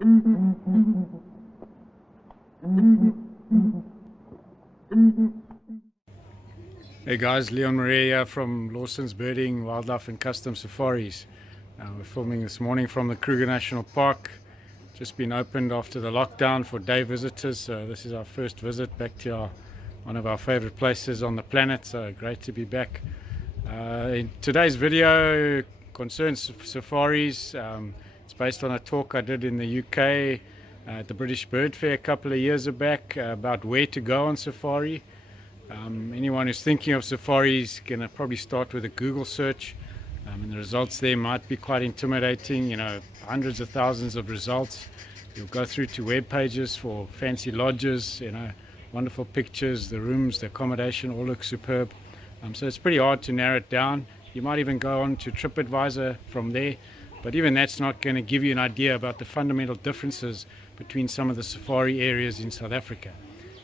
Hey guys, Leon Maria from Lawson's Birding, Wildlife and Custom Safaris. We're filming this morning from the Kruger National Park. Just been opened after the lockdown for day visitors, so this is our first visit back to one of our favorite places on the planet, so great to be back. In today's video concerns safaris. It's based on a talk I did in the UK at the British Bird Fair a couple of years back about where to go on safari. Anyone who's thinking of safaris going to probably start with a Google search, and the results there might be quite intimidating. Hundreds of thousands of results. You'll go through to web pages for fancy lodges, wonderful pictures, the rooms, the accommodation all look superb. So it's pretty hard to narrow it down. You might even go on to TripAdvisor from there, but even that's not going to give you an idea about the fundamental differences between some of the safari areas in South Africa.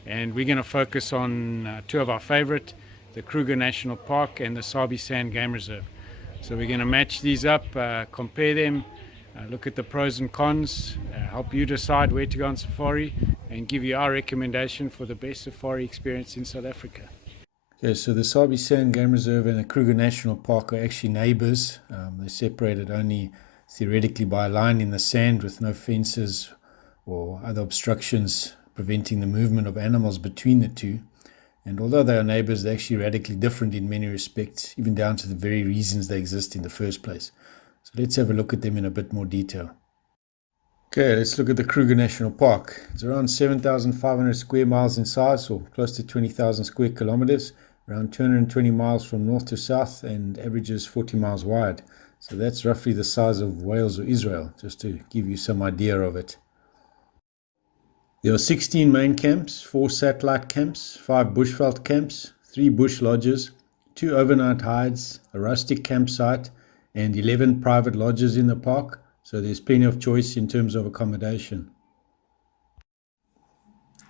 And we're going to focus on two of our favorite, the Kruger National Park and the Sabi Sand Game Reserve. So we're going to match these up, compare them, look at the pros and cons, help you decide where to go on safari, and give you our recommendation for the best safari experience in South Africa. Okay, so the Sabi Sand Game Reserve and the Kruger National Park are actually neighbors. They're separated only theoretically by a line in the sand with no fences or other obstructions preventing the movement of animals between the two. And although they are neighbors, they're actually radically different in many respects, even down to the very reasons they exist in the first place. So let's have a look at them in a bit more detail. Okay, let's look at the Kruger National Park. It's around 7,500 square miles in size, or close to 20,000 square kilometers, around 220 miles from north to south, and averages 40 miles wide. So that's roughly the size of Wales or Israel, just to give you some idea of it. There are 16 main camps, 4 satellite camps, 5 bushveld camps, 3 bush lodges, 2 overnight hides, a rustic campsite, and 11 private lodges in the park, so there's plenty of choice in terms of accommodation.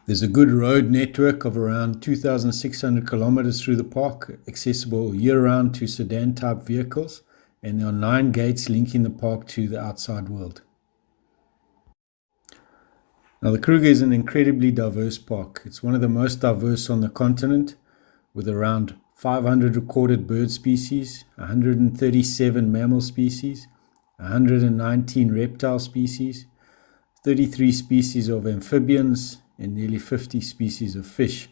There's a good road network of around 2,600 kilometers through the park, accessible year-round to sedan-type vehicles, and there are 9 gates linking the park to the outside world. Now, the Kruger is an incredibly diverse park. It's one of the most diverse on the continent, with around 500 recorded bird species, 137 mammal species, 119 reptile species, 33 species of amphibians, and nearly 50 species of fish.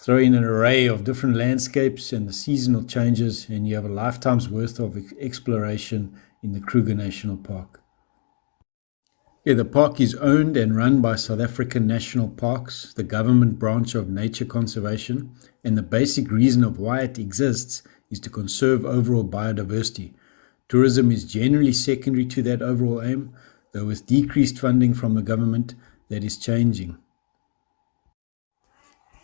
Throw in an array of different landscapes and the seasonal changes, and you have a lifetime's worth of exploration in the Kruger National Park. Yeah, the park is owned and run by South African National Parks, the government branch of nature conservation, and the basic reason of why it exists is to conserve overall biodiversity. Tourism is generally secondary to that overall aim, though with decreased funding from the government, that is changing.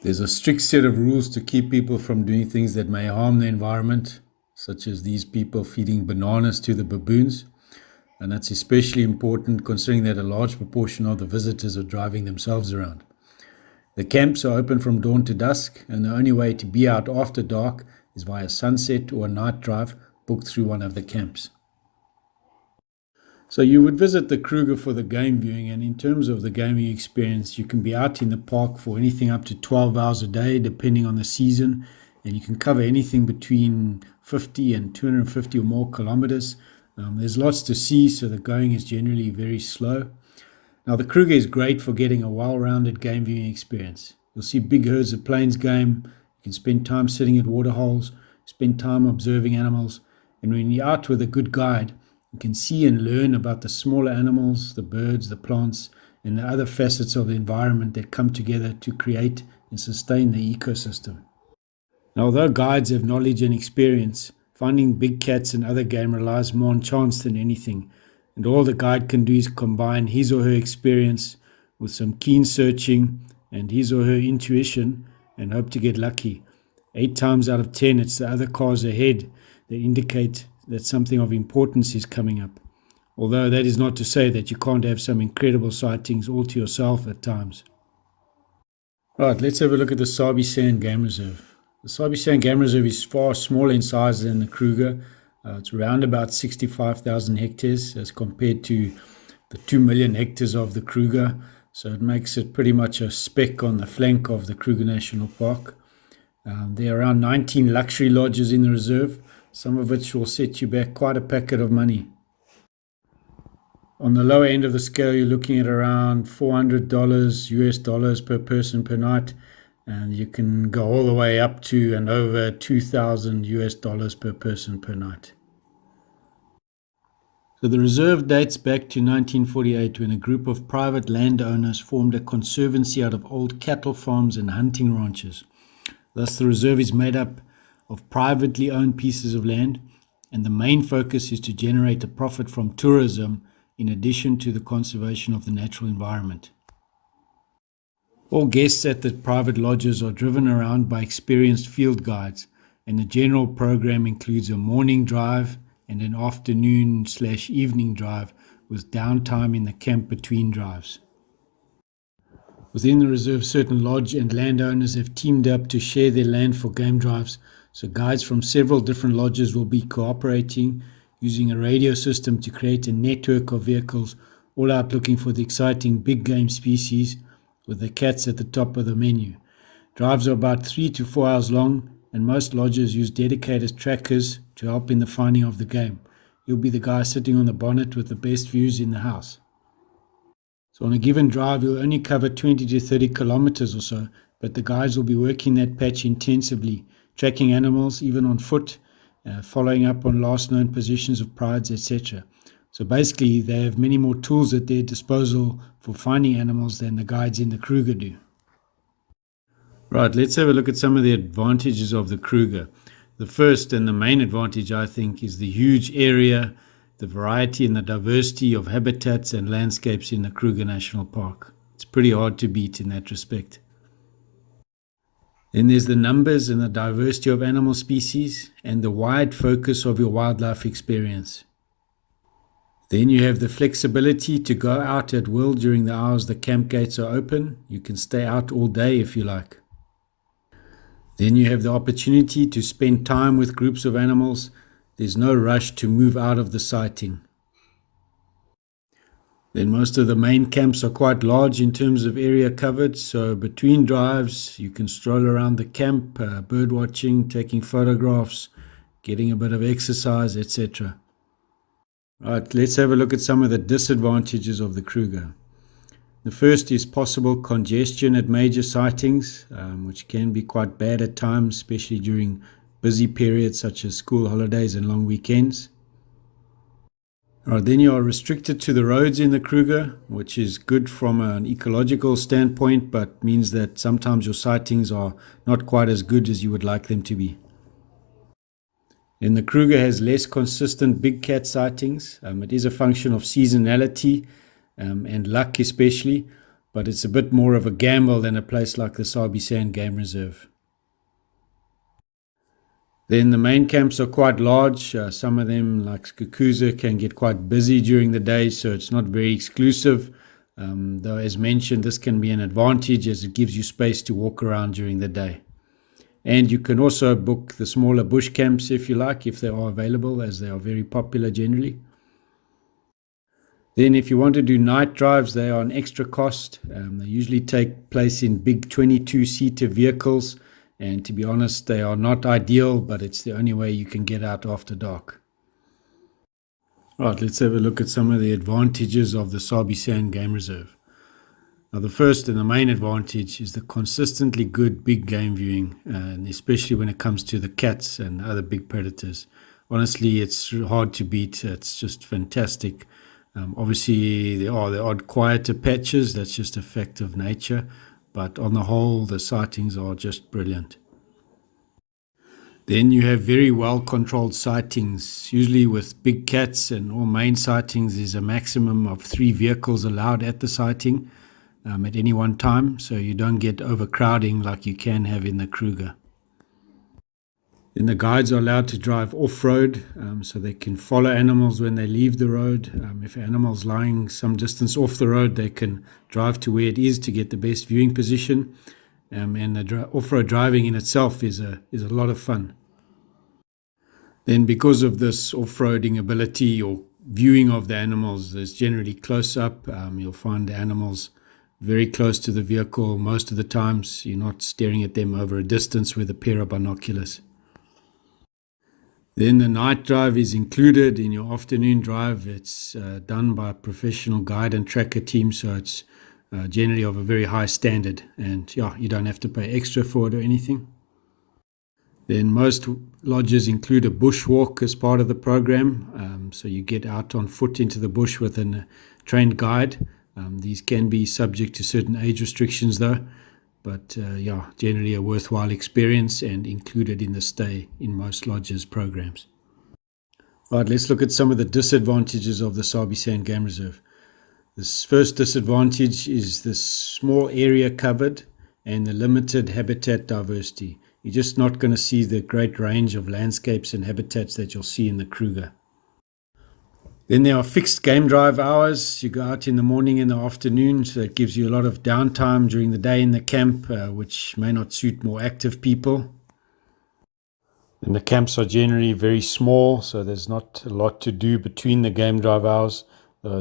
There's a strict set of rules to keep people from doing things that may harm the environment, such as these people feeding bananas to the baboons. And that's especially important considering that a large proportion of the visitors are driving themselves around. The camps are open from dawn to dusk, and the only way to be out after dark is via sunset or a night drive booked through one of the camps. So you would visit the Kruger for the game viewing, and in terms of the gaming experience, you can be out in the park for anything up to 12 hours a day, depending on the season, and you can cover anything between 50 and 250 or more kilometers. There's lots to see, so the going is generally very slow. Now, the Kruger is great for getting a well-rounded game viewing experience. You'll see big herds of plains game, you can spend time sitting at waterholes, spend time observing animals, and when you're out with a good guide, you can see and learn about the smaller animals, the birds, the plants, and the other facets of the environment that come together to create and sustain the ecosystem. Now, although guides have knowledge and experience, finding big cats and other game relies more on chance than anything, and all the guide can do is combine his or her experience with some keen searching and his or her intuition and hope to get lucky. 8 times out of 10, it's the other cars ahead that indicate that something of importance is coming up. Although that is not to say that you can't have some incredible sightings all to yourself at times. Right, let's have a look at the Sabi Sand Game Reserve. The Sabi Sand Game Reserve is far smaller in size than the Kruger. It's around about 65,000 hectares as compared to the 2 million hectares of the Kruger. So it makes it pretty much a speck on the flank of the Kruger National Park. There are around 19 luxury lodges in the reserve, some of which will set you back quite a packet of money. On the lower end of the scale, you're looking at around $400 US dollars per person per night, and you can go all the way up to and over 2,000 US dollars per person per night. So the reserve dates back to 1948, when a group of private landowners formed a conservancy out of old cattle farms and hunting ranches. Thus, the reserve is made up of privately owned pieces of land, and the main focus is to generate a profit from tourism in addition to the conservation of the natural environment. All guests at the private lodges are driven around by experienced field guides, and the general program includes a morning drive and an afternoon/evening drive with downtime in the camp between drives. Within the reserve, certain lodge and landowners have teamed up to share their land for game drives, so guides from several different lodges will be cooperating, using a radio system to create a network of vehicles all out looking for the exciting big game species, with the cats at the top of the menu. Drives are about 3 to 4 hours long, and most lodges use dedicated trackers to help in the finding of the game. You'll be the guy sitting on the bonnet with the best views in the house. So on a given drive, you'll only cover 20 to 30 kilometers or so, but the guys will be working that patch intensively, tracking animals even on foot, following up on last known positions of prides, etc. So basically, they have many more tools at their disposal for finding animals than the guides in the Kruger do. Right, let's have a look at some of the advantages of the Kruger. The first and the main advantage, I think, is the huge area, the variety and the diversity of habitats and landscapes in the Kruger National Park. It's pretty hard to beat in that respect. Then there's the numbers and the diversity of animal species and the wide focus of your wildlife experience. Then you have the flexibility to go out at will during the hours the camp gates are open. You can stay out all day if you like. Then you have the opportunity to spend time with groups of animals. There's no rush to move out of the sighting. Then most of the main camps are quite large in terms of area covered, so between drives you can stroll around the camp, bird watching, taking photographs, getting a bit of exercise, etc. Right, let's have a look at some of the disadvantages of the Kruger. The first is possible congestion at major sightings, which can be quite bad at times, especially during busy periods such as school holidays and long weekends. Then you are restricted to the roads in the Kruger, which is good from an ecological standpoint, but means that sometimes your sightings are not quite as good as you would like them to be. Then the Kruger has less consistent big cat sightings. It is a function of seasonality and luck especially, but it's a bit more of a gamble than a place like the Sabi Sand Game Reserve. Then the main camps are quite large. Some of them, like Skukuza, can get quite busy during the day, so it's not very exclusive. Though, as mentioned, this can be an advantage as it gives you space to walk around during the day. And you can also book the smaller bush camps if you like, if they are available, as they are very popular generally. Then if you want to do night drives, they are an extra cost. They usually take place in big 22-seater vehicles. And to be honest, they are not ideal, but it's the only way you can get out after dark. Right, let's have a look at some of the advantages of the Sabi Sand Game Reserve. Now, the first and the main advantage is the consistently good big game viewing, and especially when it comes to the cats and other big predators. Honestly, it's hard to beat. It's just fantastic. Obviously, there are the odd quieter patches. That's just a fact of nature. But on the whole, the sightings are just brilliant. Then you have very well-controlled sightings. Usually with big cats and all main sightings, there's a maximum of 3 vehicles allowed at the sighting at any one time, so you don't get overcrowding like you can have in the Kruger. Then the guides are allowed to drive off-road, so they can follow animals when they leave the road. If an animal's lying some distance off the road, they can drive to where it is to get the best viewing position. And the off-road driving in itself is a lot of fun. Then because of this off-roading ability or viewing of the animals is generally close up. You'll find the animals very close to the vehicle most of the times. You're not staring at them over a distance with a pair of binoculars. Then the night drive is included in your afternoon drive. It's done by a professional guide and tracker team, so it's generally of a very high standard, and yeah, you don't have to pay extra for it or anything. Then most lodges include a bushwalk as part of the program, so you get out on foot into the bush with a trained guide. These can be subject to certain age restrictions though, but yeah, generally a worthwhile experience and included in the stay in most lodges programs. Right, let's look at some of the disadvantages of the Sabi Sand Game Reserve. This first disadvantage is the small area covered and the limited habitat diversity. You're just not going to see the great range of landscapes and habitats that you'll see in the Kruger. Then there are fixed game drive hours. You go out in the morning and the afternoon, so it gives you a lot of downtime during the day in the camp, which may not suit more active people. And the camps are generally very small, so there's not a lot to do between the game drive hours.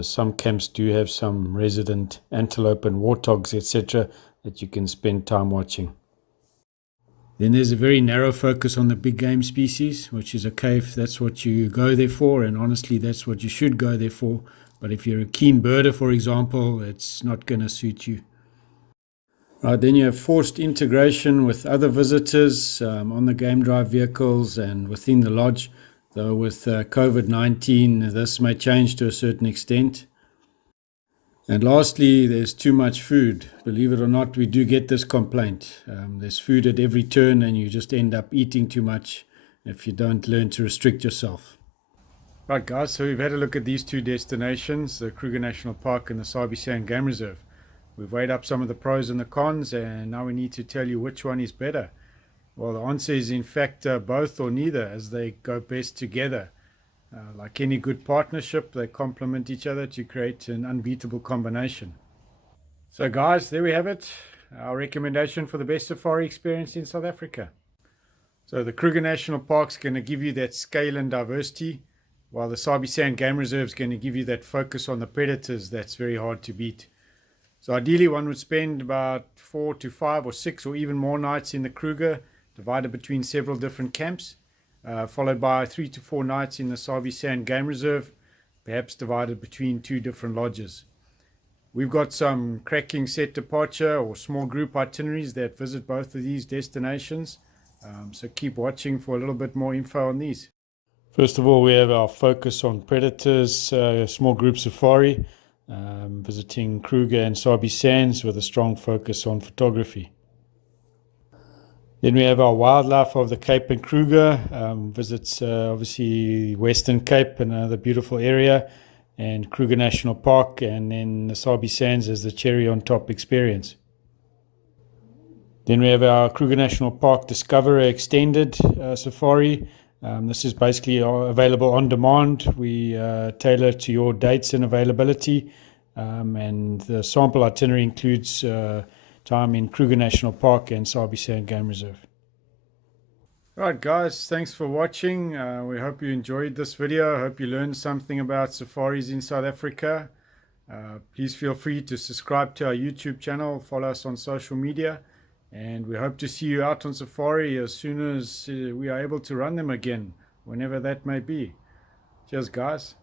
Some camps do have some resident antelope and warthogs, etc., that you can spend time watching. Then there's a very narrow focus on the big game species, which is okay if that's what you go there for, and honestly that's what you should go there for. But if you're a keen birder, for example, it's not going to suit you. Right, then you have forced integration with other visitors on the game drive vehicles and within the lodge. Though with COVID-19, this may change to a certain extent. And lastly, there's too much food. Believe it or not, we do get this complaint. There's food at every turn and you just end up eating too much if you don't learn to restrict yourself. Right guys, so we've had a look at these two destinations, the Kruger National Park and the Sabi Sand Game Reserve. We've weighed up some of the pros and the cons, and now we need to tell you which one is better. Well, the answer is in fact both or neither, as they go best together. Like any good partnership, they complement each other to create an unbeatable combination. So guys, there we have it, our recommendation for the best safari experience in South Africa. So the Kruger National Park is going to give you that scale and diversity, while the Sabi Sand Game Reserve is going to give you that focus on the predators that's very hard to beat. So ideally one would spend about 4 to 5 or 6 or even more nights in the Kruger, divided between several different camps, followed by 3 to 4 nights in the Sabi Sand Game Reserve, perhaps divided between 2 different lodges. We've got some cracking set departure or small group itineraries that visit both of these destinations, so keep watching for a little bit more info on these. First of all, we have our focus on predators, small group safari, visiting Kruger and Sabi Sands with a strong focus on photography. Then we have our wildlife of the Cape and Kruger, visits obviously Western Cape, another beautiful area, and Kruger National Park, and then the Sabi Sands as the cherry on top experience. Then we have our Kruger National Park Discoverer Extended Safari. This is basically available on demand. We tailor to your dates and availability, and the sample itinerary includes time in Kruger National Park and Sabi Sand Game Reserve. Right guys, thanks for watching. We hope you enjoyed this video. I hope you learned something about safaris in South Africa. Please feel free to subscribe to our YouTube channel, follow us on social media, and we hope to see you out on safari as soon as we are able to run them again, whenever that may be. Cheers guys.